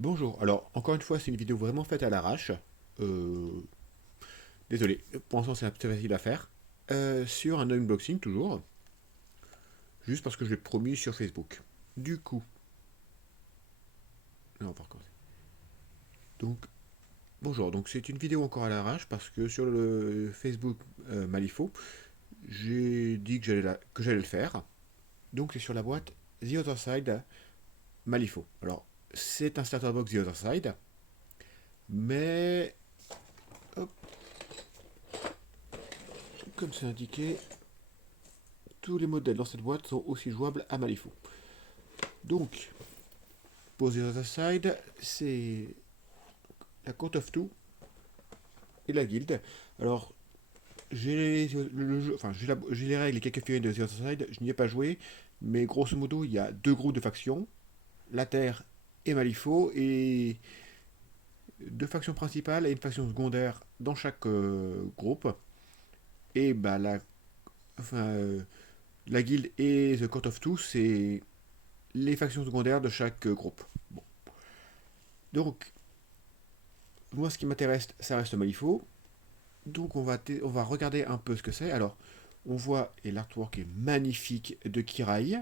Bonjour, alors encore une fois c'est une vidéo vraiment faite à l'arrache. Euh, Désolé, pour l'instant c'est un peu facile à faire. Sur un unboxing toujours, juste parce que je l'ai promis sur Facebook. Du coup, non, on va recommencer. Donc, bonjour, donc c'est une vidéo encore à l'arrache parce que sur le Facebook Malifaux, j'ai dit que j'allais le faire. Donc c'est sur la boîte The Other Side Malifaux. Alors, c'est un starter box The Other Side, mais hop, comme c'est indiqué, tous les modèles dans cette boîte sont aussi jouables à Malifaux. Donc, pour The Other Side, c'est la Court of Two et la Guilde. Alors, j'ai les règles et quelques figurines de The Other Side, je n'y ai pas joué, mais grosso modo, il y a deux groupes de factions, la Terre et Malifaux, et deux factions principales et une faction secondaire dans chaque groupe. Et bah, enfin, la Guilde et The Court of Two, c'est les factions secondaires de chaque groupe. Bon. Donc, moi, ce qui m'intéresse, ça reste Malifaux. Donc on va regarder un peu ce que c'est. Alors, on voit, et l'artwork est magnifique de Kirai.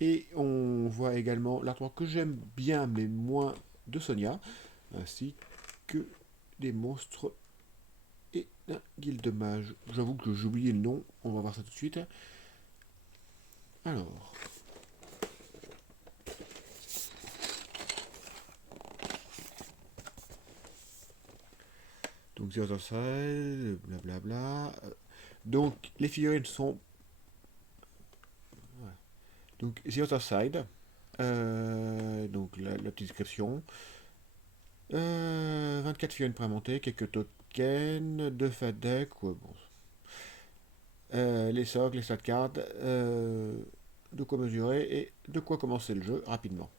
Et on voit également l'artwork que j'aime bien, mais moins de Sonia, ainsi que des monstres et un guilde mage. J'avoue que j'ai oublié le nom, on va voir ça tout de suite. Alors, donc The Other Side, blablabla. Donc, les figurines sont. Donc, The Other Side. Donc, la petite description. 24 figurines prémontées, quelques tokens, 2 fat deck, ouais, bon. Les socles, les stat cards, de quoi mesurer et de quoi commencer le jeu rapidement.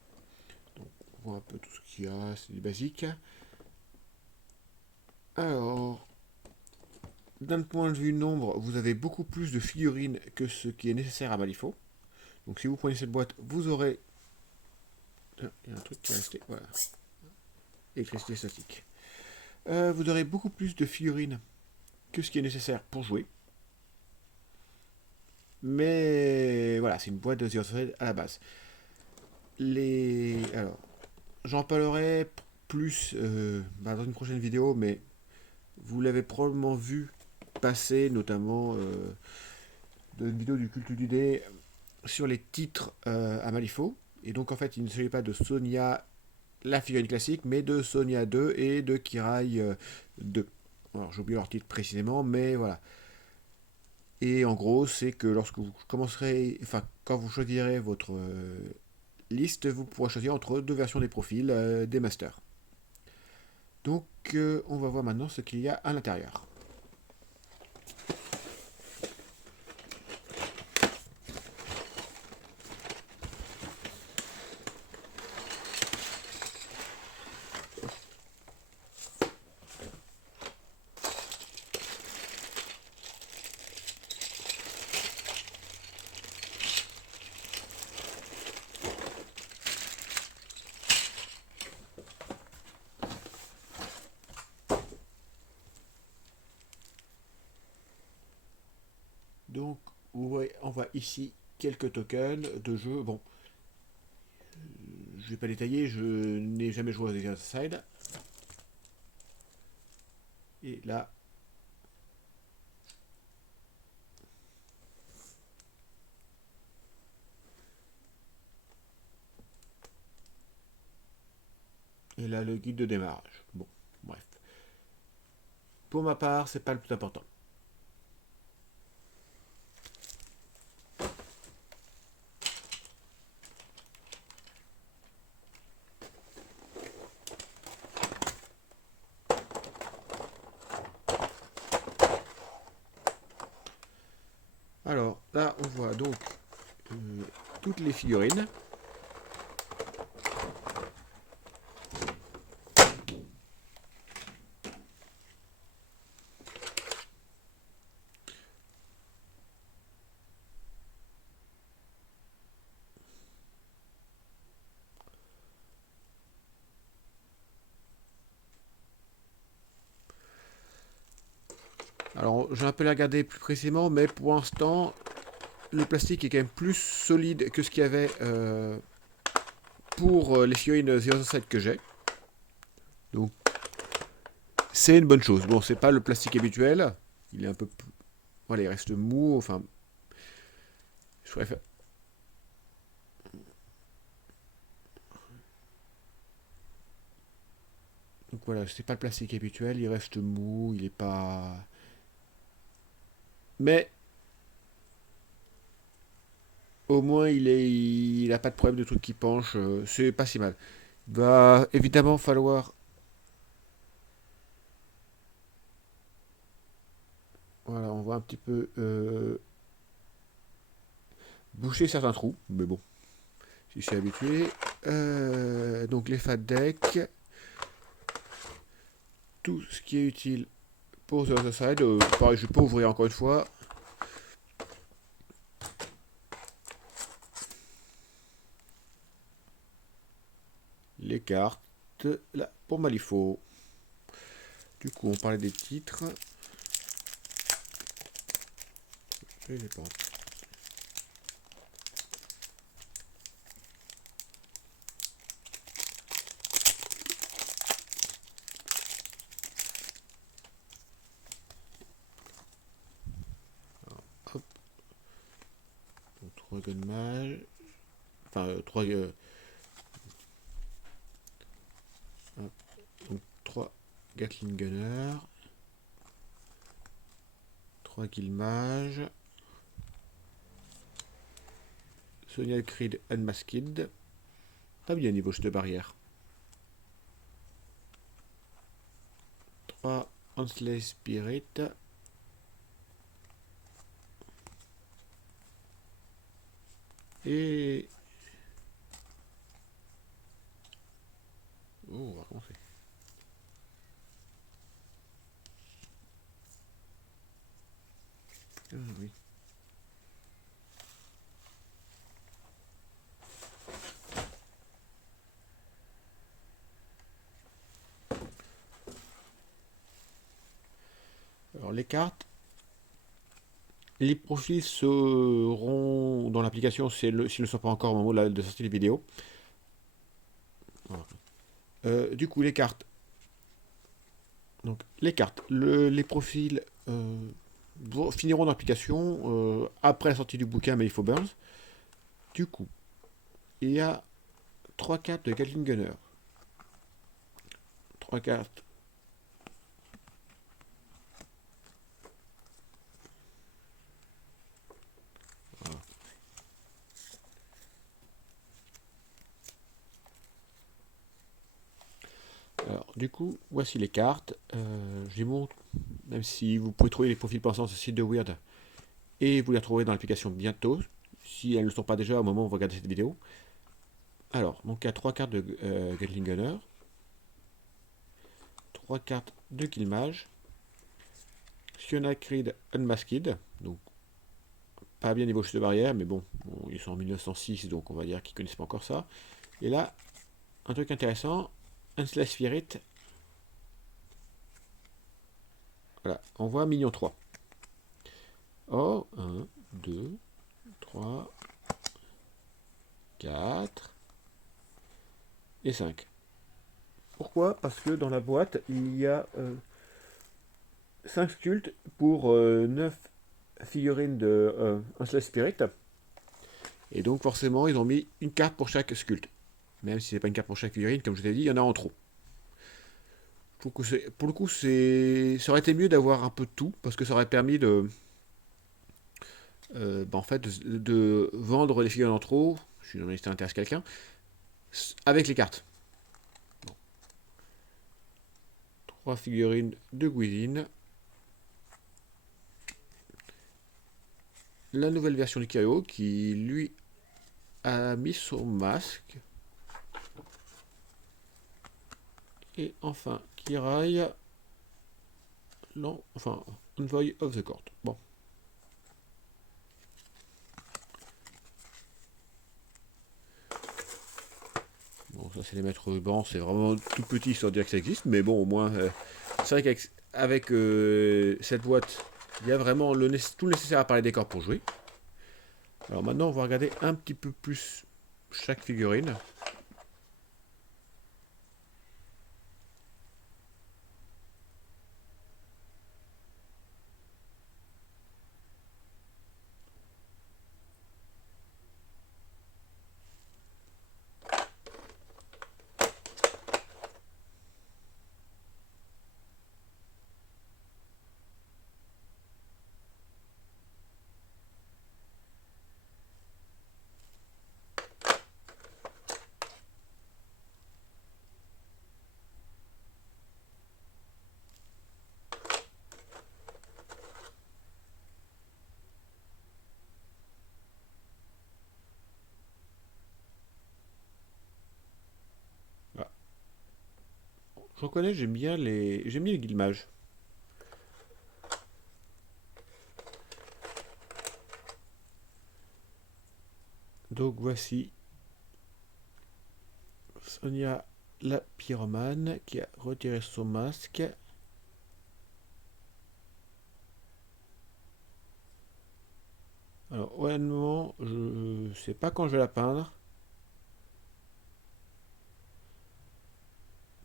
Donc, on voit un peu tout ce qu'il y a, c'est du basique. Alors, d'un point de vue nombre, vous avez beaucoup plus de figurines que ce qui est nécessaire à Malifaux. Donc, si vous prenez cette boîte, vous aurez. Il y a un truc qui est resté, voilà. Électricité statique. Vous aurez beaucoup plus de figurines que ce qui est nécessaire pour jouer. Mais voilà, c'est une boîte de The Other à la base. Alors, j'en parlerai plus dans une prochaine vidéo, mais vous l'avez probablement vu passer, notamment dans une vidéo du culte du dé, sur les titres à Malifaux. Et donc en fait, il ne s'agit pas de Sonia, la figurine classique, mais de Sonia 2 et de Kirai 2. Alors j'ai oublié leur titre précisément, mais voilà. Et en gros, c'est que lorsque vous commencerez, enfin, quand vous choisirez votre liste, vous pourrez choisir entre deux versions des profils des masters. Donc, on va voir maintenant ce qu'il y a à l'intérieur. Donc, on voit ici quelques tokens de jeu. Bon, je ne vais pas détailler, je n'ai jamais joué à The Other Side. Et là, le guide de démarrage. Bon, bref. Pour ma part, c'est pas le plus important. Alors, là, on voit donc euh, toutes les figurines. Alors, j'ai un peu regardé plus précisément, mais pour l'instant, le plastique est quand même plus solide que ce qu'il y avait pour les figurines 007 que j'ai. Donc, c'est une bonne chose. Bon, c'est pas le plastique habituel. Il est un peu plus... Voilà, il reste mou. Enfin, je préfère... Donc voilà, c'est pas le plastique habituel. Il reste mou. Il est pas... Mais au moins, il a pas de problème de trucs qui penchent. C'est pas si mal. Il va évidemment falloir... Voilà, on voit un petit peu boucher certains trous. Mais bon, si je suis habitué. Donc les fat decks. Tout ce qui est utile pour The Other Side. Pareil, je peux ouvrir encore une fois. Les cartes. Là, pour Malifaux. Du coup, on parlait des titres. Je les pense. Hop. Donc, 3 Gunmage. Enfin, 3... donc 3 Gatling Gunner. 3 Guilmage. Sonia Creed Unmasked. Pas bien niveau jeu de barrière. 3 Hansley Spirit. Et... Oh, on va commencer. Ah oui. Alors les cartes, les profils seront dans l'application s'ils ne le sont pas encore au moment de sortie des vidéos. Voilà. Du coup, les cartes. Donc, les cartes. Les profils finiront dans l'application après la sortie du bouquin Malifaux Burns. Du coup, il y a 3 cartes de Gatling Gunner. 3 cartes. Voilà. Alors, du coup, voici les cartes. Je les montre, même si vous pouvez trouver les profils pensants sur le site de Weird. Et vous les retrouverez dans l'application bientôt. Si elles ne le sont pas déjà au moment où vous regardez cette vidéo. Alors, donc il y a 3 cartes de Gatling Gunner. 3 cartes de Killmage. Siona Creed Unmasked. Donc, pas bien niveau chute de barrière, mais bon, ils sont en 1906, donc on va dire qu'ils ne connaissent pas encore ça. Et là, un truc intéressant, Hansley Spirit. Voilà, on voit Mignon 3. Oh, 1, 2, 3, 4 et 5. Pourquoi? Parce que dans la boîte, il y a 5 sculptes pour 9 figurines de Hansley Spirit. Et donc forcément, ils ont mis une carte pour chaque sculpte. Même si c'est pas une carte pour chaque figurine, comme je l'ai dit, il y en a en trop. Je trouve que pour le coup, ça aurait été mieux d'avoir un peu de tout, parce que ça aurait permis en fait, de vendre les figurines en trop, si jamais ça intéresse quelqu'un, avec les cartes. Bon. 3 figurines de Guisine. La nouvelle version du Kyrio qui, lui, a mis son masque. Et enfin, Kirai, non, enfin, Envoy of the Court. Bon. Bon, ça c'est les maîtres rubans, c'est vraiment tout petit sans dire que ça existe, mais bon, au moins, c'est vrai qu'avec cette boîte Il y a vraiment tout le nécessaire à part les décors pour jouer. Alors maintenant, on va regarder un petit peu plus chaque figurine. Ah, je reconnais, j'aime bien les guillemage. Donc voici Sonia la pyromane qui a retiré son masque. Alors honnêtement, je sais pas quand je vais la peindre.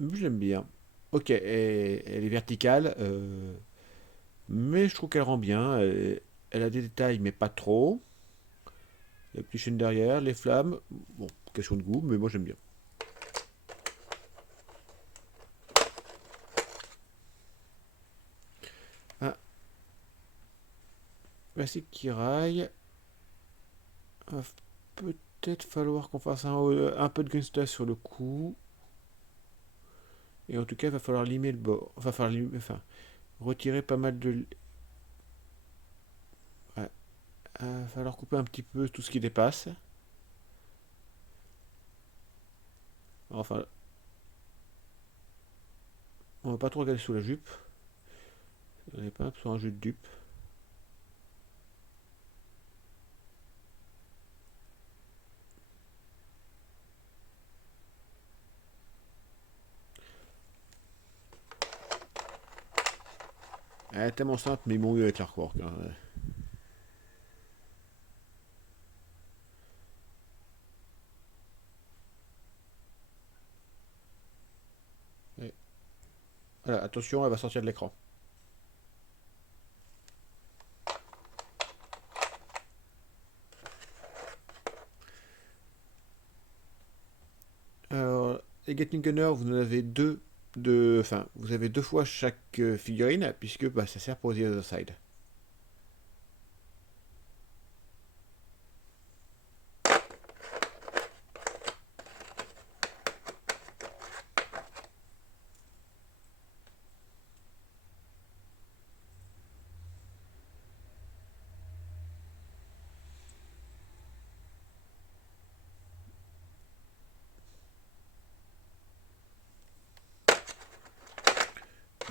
Mais j'aime bien. Ok, elle est verticale, mais je trouve qu'elle rend bien. Elle a des détails, mais pas trop. La petite chaîne derrière, les flammes. Bon, question de goût, mais moi j'aime bien. Ah, classique qui raille. Va peut-être falloir qu'on fasse un peu de gunsta sur le cou. Et en tout cas, il va falloir limer le bord. Enfin, retirer pas mal de. Ouais, il va falloir couper un petit peu tout ce qui dépasse. Enfin, on va pas trop regarder sous la jupe. On n'est pas sur un jeu de dupe. Elle est tellement simple, mais ils m'ont eu avec l'artwork. Hein. Ouais. Voilà, attention, elle va sortir de l'écran. Alors, les Gatling Gunner, vous en avez enfin, vous avez deux fois chaque figurine, puisque bah, ça sert pour The Other Side.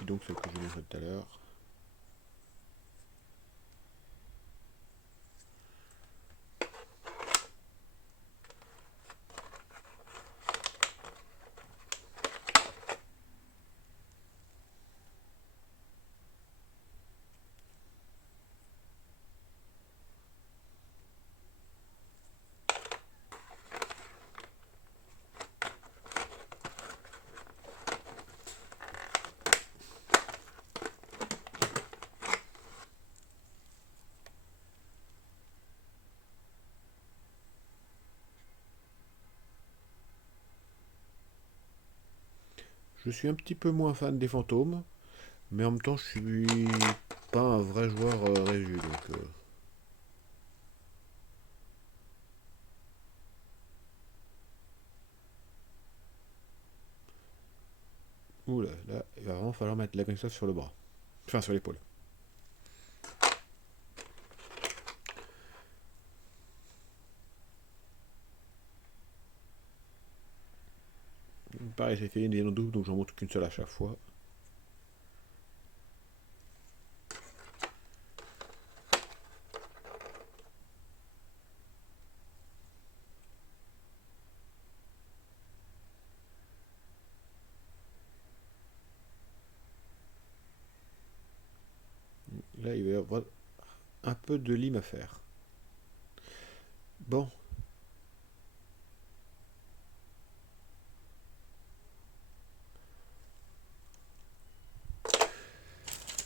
Et donc, ce que je montrais tout à l'heure. Je suis un petit peu moins fan des fantômes, mais en même temps, je suis pas un vrai joueur Réju, donc. Oula, là, il va vraiment falloir mettre la Gangsta sur le bras. Enfin, sur l'épaule. Pareil, j'ai fait une et en double, donc j'en montre qu'une seule à chaque fois. Là, il va y avoir un peu de lime à faire. Bon.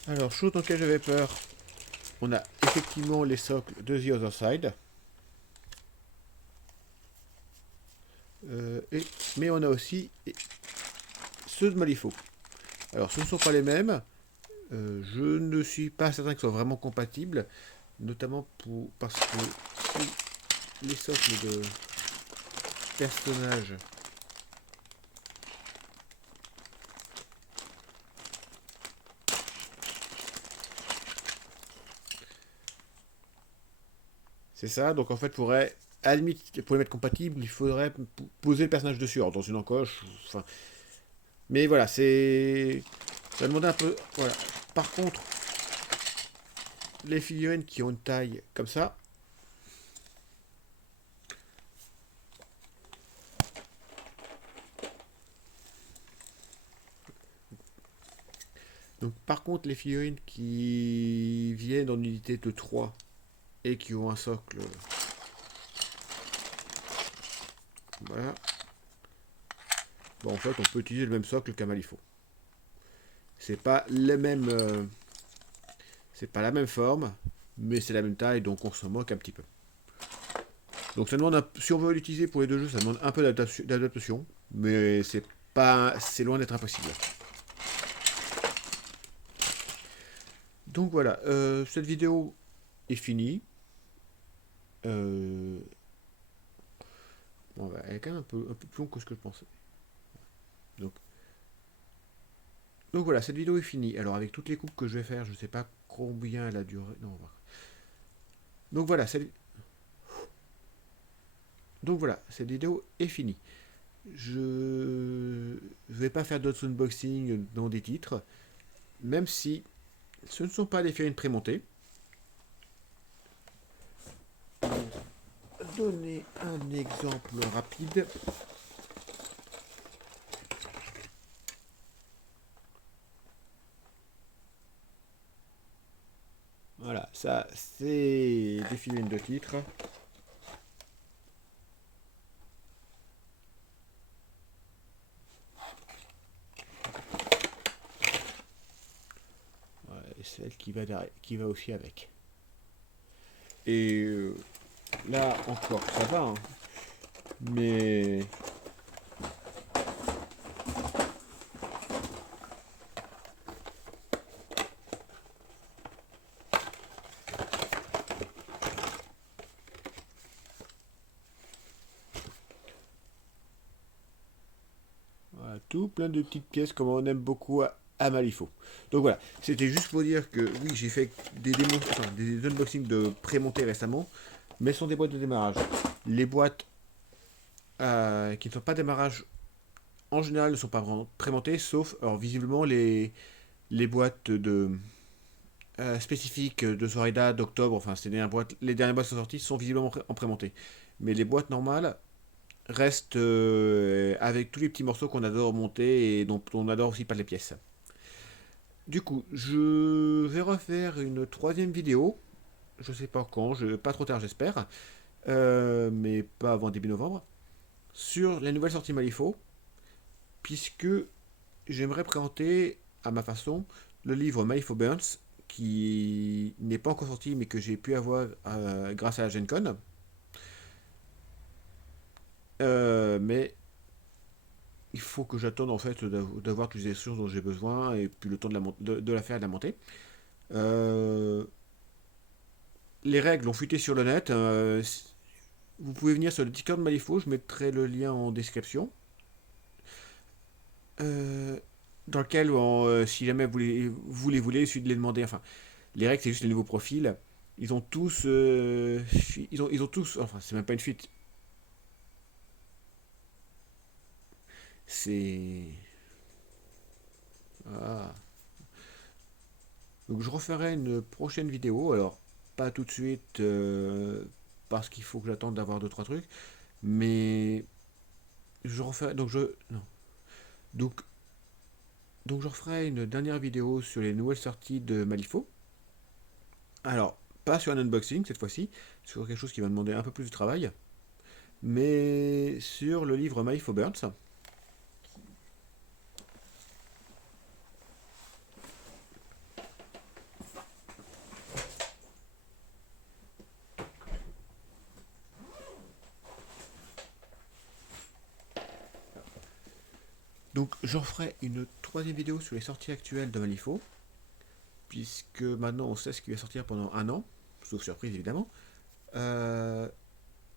Alors, chose dont j'avais peur, on a effectivement les socles de The Other Side. Mais on a aussi ceux de Malifaux. Alors, ce ne sont pas les mêmes. Je ne suis pas certain qu'ils soient vraiment compatibles, notamment parce que si les socles de personnages c'est ça, donc en fait, à la limite, pour les mettre compatibles, il faudrait poser le personnage dessus, alors dans une encoche, enfin. Mais voilà, ça va demander un peu. Voilà. Par contre, les figurines qui ont une taille comme ça, donc par contre, les figurines qui viennent en unité de 3 et qui ont un socle, voilà. Bon, en fait, on peut utiliser le même socle qu'un Malifaux. C'est pas les mêmes, c'est pas la même forme, mais c'est la même taille, donc on s'en moque un petit peu. Donc ça demande, si on veut l'utiliser pour les deux jeux, ça demande un peu d'adaptation, mais c'est loin d'être impossible. Donc voilà, cette vidéo est finie. Bon, elle est quand même un peu plus longue que ce que je pensais. Donc, donc voilà, cette vidéo est finie. Alors avec toutes les coupes que je vais faire, je ne sais pas combien elle a duré. Non, on va voir. Donc voilà, cette vidéo est finie. Je vais pas faire d'autres unboxing dans des titres, même si ce ne sont pas des figurines prémontées. Pour donner un exemple rapide, voilà, ça c'est des figurines de titre. Voilà, et celle qui va aussi avec. Et là encore, ça va, hein. Mais voilà, tout plein de petites pièces comme on aime beaucoup à Malifaux. Donc voilà, c'était juste pour dire que oui, j'ai fait des unboxings de pré-montés récemment, mais ce sont des boîtes de démarrage. Les boîtes qui ne sont pas démarrage en général ne sont pas vraiment prémontées, sauf alors visiblement les boîtes spécifiques de Zoraida d'octobre, enfin les dernières boîtes qui sont sorties sont visiblement en prémonté. Mais les boîtes normales restent avec tous les petits morceaux qu'on adore monter et dont on adore aussi pas les pièces. Du coup, je vais refaire une troisième vidéo. Je sais pas quand, pas trop tard j'espère, mais pas avant début novembre, sur les nouvelles sorties Malifaux, puisque j'aimerais présenter à ma façon le livre Malifaux Burns, qui n'est pas encore sorti mais que j'ai pu avoir grâce à la Gen Con. Mais il faut que j'attende en fait d'avoir toutes les ressources dont j'ai besoin et puis le temps de la faire et de la monter. Euh, les règles ont fuité sur le net. Vous pouvez venir sur le Discord de Malifaux, je mettrai le lien en description. Euh, dans lequel, si jamais vous les voulez, il suffit de les demander. Enfin, les règles, c'est juste les nouveaux profils. Ils ont tous. Ils ont tous. Enfin, c'est même pas une fuite. C'est. Ah. Donc, je referai une prochaine vidéo. Alors, pas tout de suite, parce qu'il faut que j'attende d'avoir deux trois trucs. Mais. Je referai. Donc, non. Donc, donc, je referai une dernière vidéo sur les nouvelles sorties de Malifaux. Alors, pas sur un unboxing cette fois-ci, sur quelque chose qui va demander un peu plus de travail, mais sur le livre Malifaux Burns. Donc j'en ferai une troisième vidéo sur les sorties actuelles de Malifaux, puisque maintenant on sait ce qui va sortir pendant un an, sauf surprise évidemment. Euh,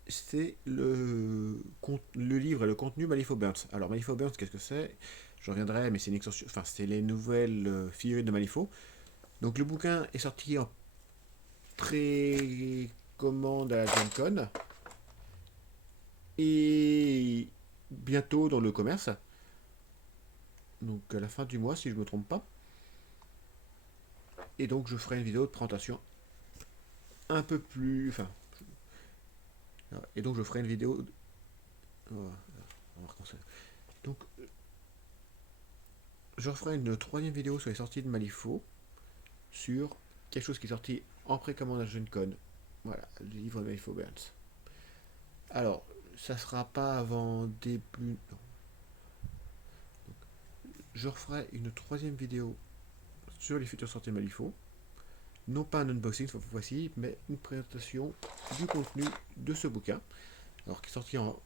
c'est le livre et le contenu Malifaux Burns. Alors Malifaux Burns, qu'est-ce que c'est? Je reviendrai, mais c'est une extension, enfin c'est les nouvelles figurines de Malifaux. Donc le bouquin est sorti en précommande à la Gen Con et bientôt dans le commerce. Donc à la fin du mois si je ne me trompe pas. Et donc je ferai une vidéo de présentation un peu plus. Enfin. Et donc je ferai une vidéo. Donc je ferai une troisième vidéo sur les sorties de Malifaux sur quelque chose qui est sorti en précommande à Gen Con. Voilà, le livre de Malifaux Burns. Alors, ça sera pas avant début. Non. Je referai une troisième vidéo sur les futures sorties de Malifaux. Non pas un unboxing cette fois-ci, mais une présentation du contenu de ce bouquin. Alors, qui est sorti en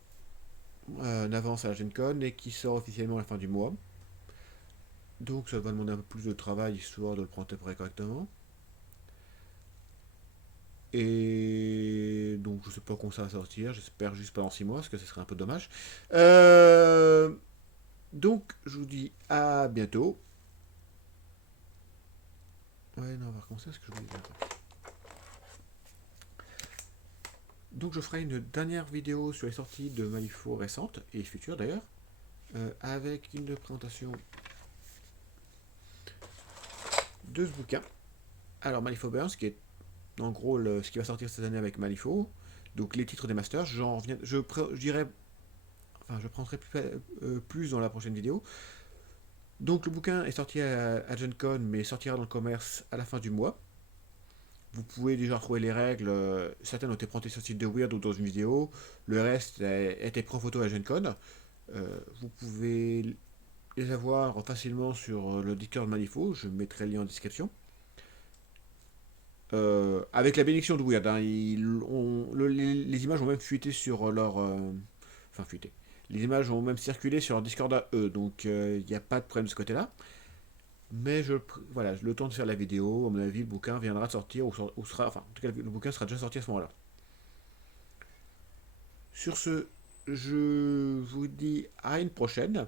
avance à la Gen Con et qui sort officiellement à la fin du mois. Donc, ça va demander un peu plus de travail histoire de le préparer correctement. Et donc, je sais pas quand ça va sortir. J'espère juste pendant 6 mois, parce que ce serait un peu dommage. Donc, je vous dis à bientôt. Ouais, non, on va recommencer ce que je voulais dire. Donc, je ferai une dernière vidéo sur les sorties de Malifaux récentes et futures d'ailleurs, avec une présentation de ce bouquin. Alors, Malifaux Burns, qui est en gros ce qui va sortir cette année avec Malifaux. Donc, les titres des masters, je dirais. Enfin, je prendrai plus dans la prochaine vidéo. Donc, le bouquin est sorti à Gen Con, mais sortira dans le commerce à la fin du mois. Vous pouvez déjà retrouver les règles. Certaines ont été présentées sur le site de Weird ou dans une vidéo. Le reste a été pris en photo à Gen Con. Vous pouvez les avoir facilement sur le Discord Malifaux. Je mettrai le lien en description. Avec la bénédiction de Weird. Hein, les images ont même fuité sur leur. Enfin, fuité. Les images ont même circulé sur leur Discord à eux. Donc, il n'y a pas de problème de ce côté-là. Mais voilà, le temps de faire la vidéo, à mon avis, le bouquin viendra de sortir, ou sera, enfin, en tout cas, le bouquin sera déjà sorti à ce moment-là. Sur ce, je vous dis à une prochaine.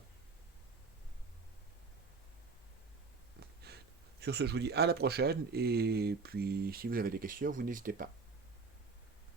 Sur ce, je vous dis à la prochaine, et puis si vous avez des questions, vous n'hésitez pas.